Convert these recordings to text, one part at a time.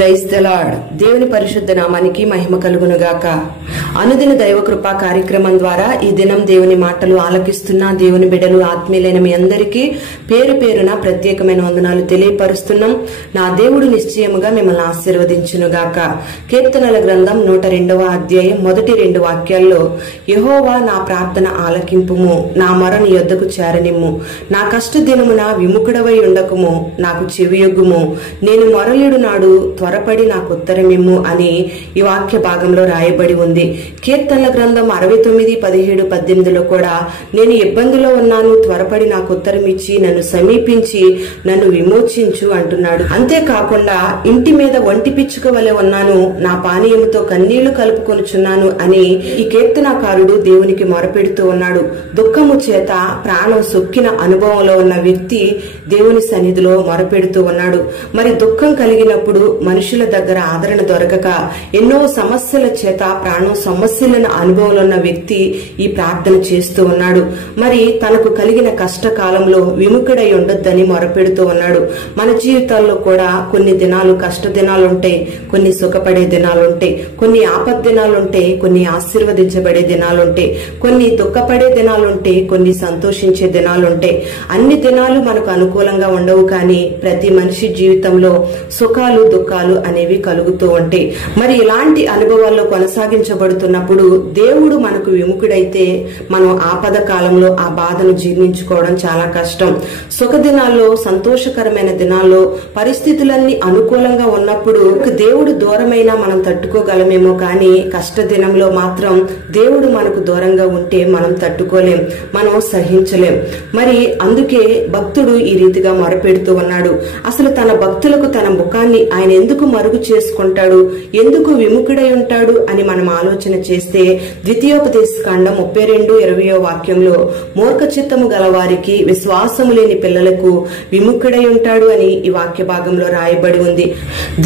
Praise the lord. దేవుని పరిశుద్ధ నామానికి మహిమ కలుగునుగాక. అనుదిన దైవ కృపా కార్యక్రమం ద్వారా ఈ దినం దేవుని మాటలు ఆలకిస్తున్న దేవుని బిడ్డలు ఆత్మీయులైన మీ అందరికీ పేరు పేరున ప్రత్యేకమైన వందనాలు తెలియపరుస్తున్నాం. నా దేవుడు నిశ్చయముగా మిమ్మల్ని ఆశీర్వదించునుగాక. కీర్తనల గ్రంథం 102వ అధ్యాయం మొదటి 2 వాక్యాల్లో, యెహోవా నా ప్రార్థన ఆలకింపుము, నా మొర నీ యొద్దకు చేరనిమ్ము, నా కష్ట దినమున విముఖుడవై ఉండకుము, నాకు చెవియొగ్గుము, నేను మొరలిడు నాడు త్వరపడి నాకు ఉత్తరమిమ్ము అని ఈ వాక్య భాగంలో రాయబడి ఉంది. కీర్తనల గ్రంథం 69, 17, 18లో కూడా, నేను ఇబ్బందిలో ఉన్నాను, త్వరపడి నాకు ఉత్తరం ఇచ్చి నన్ను సమీపించి నన్ను విమోచించు అంటున్నాడు. అంతేకాకుండా ఇంటి మీద ఒంటి పిచ్చుక వలె ఉన్నాను, నా పానీయముతో కన్నీళ్లు కలుపుకొనుచున్నాను అని ఈ కీర్తనాకారుడు దేవునికి మొరపెడుతూ ఉన్నాడు. దుఃఖము చేత ప్రాణం సొక్కిన అనుభవంలో ఉన్న వ్యక్తి దేవుని సన్నిధిలో మొరపెడుతూ ఉన్నాడు. మరి దుఃఖం కలిగినప్పుడు మనుషుల దగ్గర ఆదరణ దొరకక ఎన్నో సమస్యల చేత ప్రాణం సమస్యలను అనుభవంలో ఉన్న వ్యక్తి ఈ ప్రార్థన చేస్తూ ఉన్నాడు. మరి తనకు కలిగిన కష్టకాలంలో విముఖుడై ఉండొద్దని మొరపెడుతూ ఉన్నాడు. మన జీవితాల్లో కూడా కొన్ని దినాలు కష్ట దినాలుంటాయి, కొన్ని సుఖపడే దినాలుంటాయి, కొన్ని ఆపద దినాలుంటాయి, కొన్ని ఆశీర్వదించబడే దినాలుంటాయి, కొన్ని దుఃఖపడే దినాలుంటాయి, కొన్ని సంతోషించే దినాలుంటాయి. అన్ని దినాలు మనకు అనుకూలంగా ఉండవు, కానీ ప్రతి మనిషి జీవితంలో సుఖాలు దుఃఖాలు అనేవి కలుగుతూ ఉంటాయి. మరి ఇలాంటి అనుభవాల్లో కొనసాగించబడుతున్నప్పుడు దేవుడు మనకు విముఖుడైతే మనం ఆపద కాలంలో ఆ బాధను జీర్ణించుకోవడం చాలా కష్టం. సుఖ దినాల్లో, సంతోషకరమైన దినాల్లో, పరిస్థితులన్నీ అనుకూలంగా ఉన్నప్పుడు దేవుడు దూరమైనా మనం తట్టుకోగలమేమో, కానీ కష్ట దినంలో మాత్రం దేవుడు మనకు దూరంగా ఉంటే మనం తట్టుకోలేం, మనం సహించలేం. మరి అందుకే భక్తుడు ఈ రీతిగా మొరపెడుతూ ఉన్నాడు. అసలు తన భక్తులకు తన ముఖాన్ని ఆయన ఎందుకు మరుగు చేసుకుంటాడు, ఎందుకు విముఖుడై ఉంటాడు అని మనం ఆలోచన చేస్తే, ద్వితీయోపదేశ కాండం 32:20 వాక్యంలో, మూర్ఖ చిత్తము గలవారికి, విశ్వాసము లేని పిల్లలకు విముఖుడై ఉంటాడు అని ఈ వాక్య భాగంలో రాయబడి ఉంది.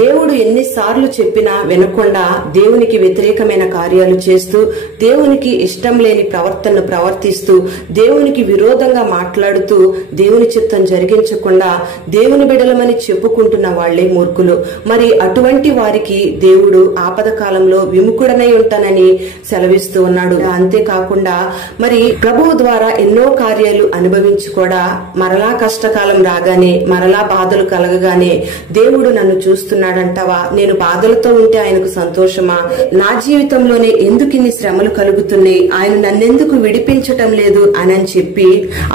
దేవుడు ఎన్నిసార్లు చెప్పినా వినకుండా దేవునికి వ్యతిరేకమైన కార్యాలు చేస్తూ, దేవునికి ఇష్టం లేని ప్రవర్తనను ప్రవర్తిస్తూ, దేవునికి విరోధంగా మాట్లాడుతూ, దేవుని చిత్తం జరిగించకుండా దేవుని బిడలమని చెప్పుకుంటున్న వాళ్లే మూర్ఖులు. మరి అటువంటి వారికి దేవుడు ఆపద కాలంలో విముఖుడనై ఉంటానని సెలవిస్తూ ఉన్నాడు. అంతేకాకుండా మరి ప్రభువు ద్వారా ఎన్నో కార్యాలు అనుభవించి కూడా మరలా కష్టకాలం రాగానే, మరలా బాధలు కలగగానే, దేవుడు నన్ను చూస్తున్నాడంటావా, నేను బాధలతో ఉంటే ఆయనకు సంతోషమా, నా జీవితంలోనే ఎందుకు ఇన్ని శ్రమలు కలుగుతున్నాయి, ఆయన నన్నెందుకు విడిపించటం లేదు అని చెప్పి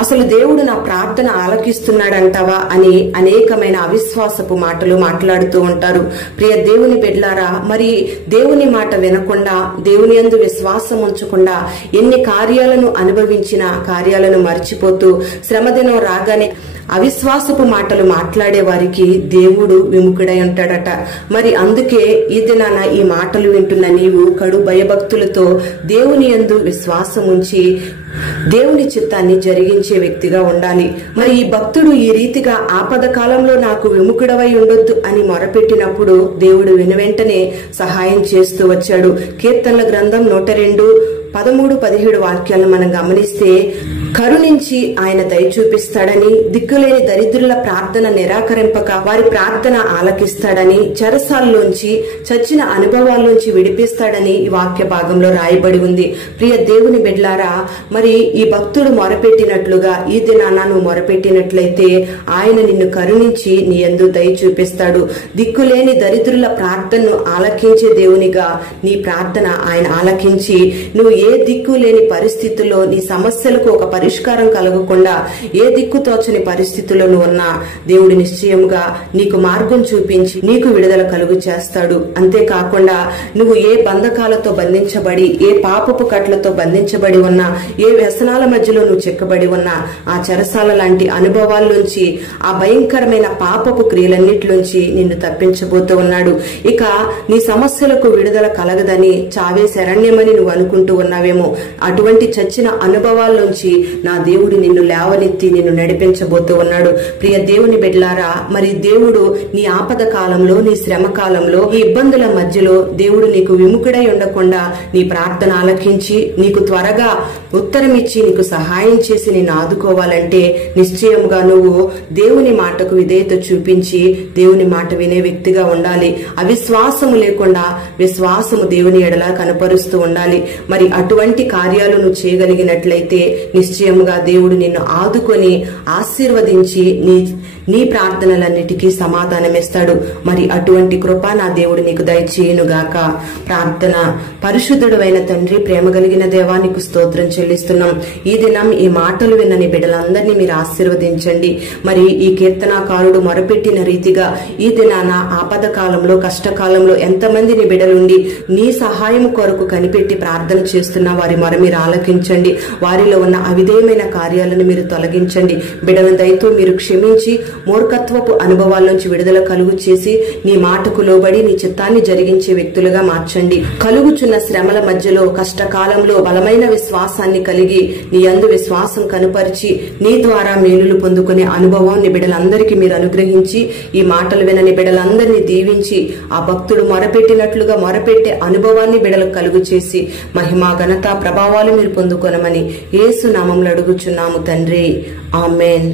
అసలు దేవుడు నా ప్రార్థన ఆలకిస్తున్నాడంటావా అని అనేకమైన అవిశ్వాసపు మాటలు మాట్లాడుతూ ఉంటారు. ప్రియ దేవుని బిడ్డలారా, మరి దేవుని మాట వినకుండా, దేవుని యందు విశ్వాసం ఉంచకుండా ఎన్ని కార్యాలను అనుభవించిన కార్యాలను మర్చిపోతూ శ్రమదినం రాగానే అవిశ్వాసపు మాటలు మాట్లాడే వారికి దేవుడు విముఖుడై ఉంటాడట. మరి అందుకే ఈ దినాన ఈ మాటలు వింటున్న నీవు కడు భయభక్తులతో దేవుని యందు విశ్వాసం ఉంచి దేవుని చిత్తాన్ని జరిగించే వ్యక్తిగా ఉండాలి. మరి ఈ భక్తుడు ఈ రీతిగా ఆపద కాలంలో నాకు విముఖుడవై ఉండొద్దు అని మొరపెట్టినప్పుడు దేవుడు వెనువెంటనే సహాయం చేస్తూ వచ్చాడు. కీర్తనల గ్రంథం 102, 13, 17 వాక్యాలను మనం గమనిస్తే, కరుణించి ఆయన దయ చూపిస్తాడని, దిక్కులేని దరిద్రుల ప్రార్థన నిరాకరింపక వారి ప్రార్థన ఆలకిస్తాడని, చెరసాల్లోంచి చచ్చిన అనుభవాల్లోంచి విడిపిస్తాడని ఈ వాక్య భాగంలో రాయబడి ఉంది. ప్రియ దేవుని బిడ్లారా, మరి ఈ భక్తుడు మొరపెట్టినట్లుగా ఈ దినాన నువ్వు మొరపెట్టినట్లయితే ఆయన నిన్ను కరుణించి నీ యందు దయ చూపిస్తాడు. దిక్కులేని దరిద్రుల ప్రార్థనను ఆలకించే దేవునిగా నీ ప్రార్థన ఆయన ఆలకించి, నువ్వు ఏ దిక్కు లేని పరిస్థితుల్లో, నీ సమస్యలకు ఒక పరిష్కారం కలగకుండా ఏ దిక్కు తోచని పరిస్థితుల్లో నువ్వు ఉన్నా దేవుడు నిశ్చయముగా నీకు మార్గం చూపించి నీకు విడుదల కలుగు చేస్తాడు. అంతేకాకుండా నువ్వు ఏ బంధకాలతో బంధించబడి, ఏ పాపపు కట్లతో బంధించబడి ఉన్నా, ఏ వ్యసనాల మధ్యలో నువ్వు చిక్కబడి ఉన్నా, ఆ చెరసాల లాంటి అనుభవాల్లోంచి, ఆ భయంకరమైన పాపపు క్రియలన్నిటిలోంచి నిన్ను తప్పించబోతూ ఉన్నాడు. ఇక నీ సమస్యలకు విడుదల కలగదని, చావే శరణ్యమని నువ్వు అనుకుంటూ ఉన్నావేమో, అటువంటి చచ్చిన అనుభవాల్లోంచి నా దేవుడు నిన్ను లేవనెత్తి నిన్ను నడిపించబోతూ ఉన్నాడు. ప్రియ దేవుని బిడ్డలారా, మరి దేవుడు నీ ఆపద కాలంలో, నీ శ్రమ కాలంలో, నీ ఇబ్బందుల మధ్యలో దేవుడు నీకు విముఖుడై ఉండకుండా నీ ప్రార్థన ఆలకించి నీకు త్వరగా ఉత్తరం ఇచ్చి నీకు సహాయం చేసి నిన్ను ఆదుకోవాలంటే నిశ్చయముగా నువ్వు దేవుని మాటకు విధేయత చూపించి దేవుని మాట వినే వ్యక్తిగా ఉండాలి. అవిశ్వాసము లేకుండా విశ్వాసము దేవుని ఎడల కనపరుస్తూ ఉండాలి. మరి అటువంటి కార్యాలు నువ్వు చేయగలిగినట్లయితే నిశ్చయముగా దేవుడు నిన్ను ఆదుకొని ఆశీర్వదించి నీ ప్రార్థనలన్నిటికీ సమాధానమిస్తాడు. మరి అటువంటి కృప నా దేవుడు నీకు దయచేయునుగాక. ప్రార్థన. పరిశుద్ధుడైన తండ్రి, ప్రేమ కలిగిన దేవా, నీకు స్తోత్రం చెల్లిస్తున్నాం. ఈ దినం ఈ మాటలు విన్న నీ బిడ్డలందరినీ మీరు ఆశీర్వదించండి. మరి ఈ కీర్తనాకారుడు మొరపెట్టిన రీతిగా ఈ దినాన ఆపద కాలంలో, కష్టకాలంలో ఎంతమంది నీ బిడ్డలుండి నీ సహాయం కొరకు కనిపెట్టి ప్రార్థన చేస్తున్న వారి మొర మీరు ఆలకించండి. వారిలో ఉన్న అవిధేయమైన కార్యాలను మీరు తొలగించండి. బిడ్డల దయతో మీరు క్షమించి మూర్ఖత్వపు అనుభవాల నుంచి విడుదల కలుగు చేసి నీ మాటకు లోబడి నీ చిత్తాన్ని జరిగించే వ్యక్తులుగా మార్చండి. కలుగుచున్న శ్రమల మధ్యలో, కష్టకాలంలో బలమైన విశ్వాసాన్ని కలిగి నీ యందు విశ్వాసం కనుపరిచి నీ ద్వారా మేలులు పొందుకునే అనుభవాన్ని బిడ్డలందరికీ మీరు అనుగ్రహించి ఈ మాటలు వినని బిడ్డలందరినీ దీవించి ఆ భక్తుడు మొరపెట్టినట్లుగా మొరపెట్టే అనుభవాన్ని బిడ్డలకు కలుగు చేసి మహిమ, ఘనత, ప్రభావాలు మీరు పొందుకొనమని యేసు నామములో అడుగుచున్నాము తండ్రి. ఆమేన్.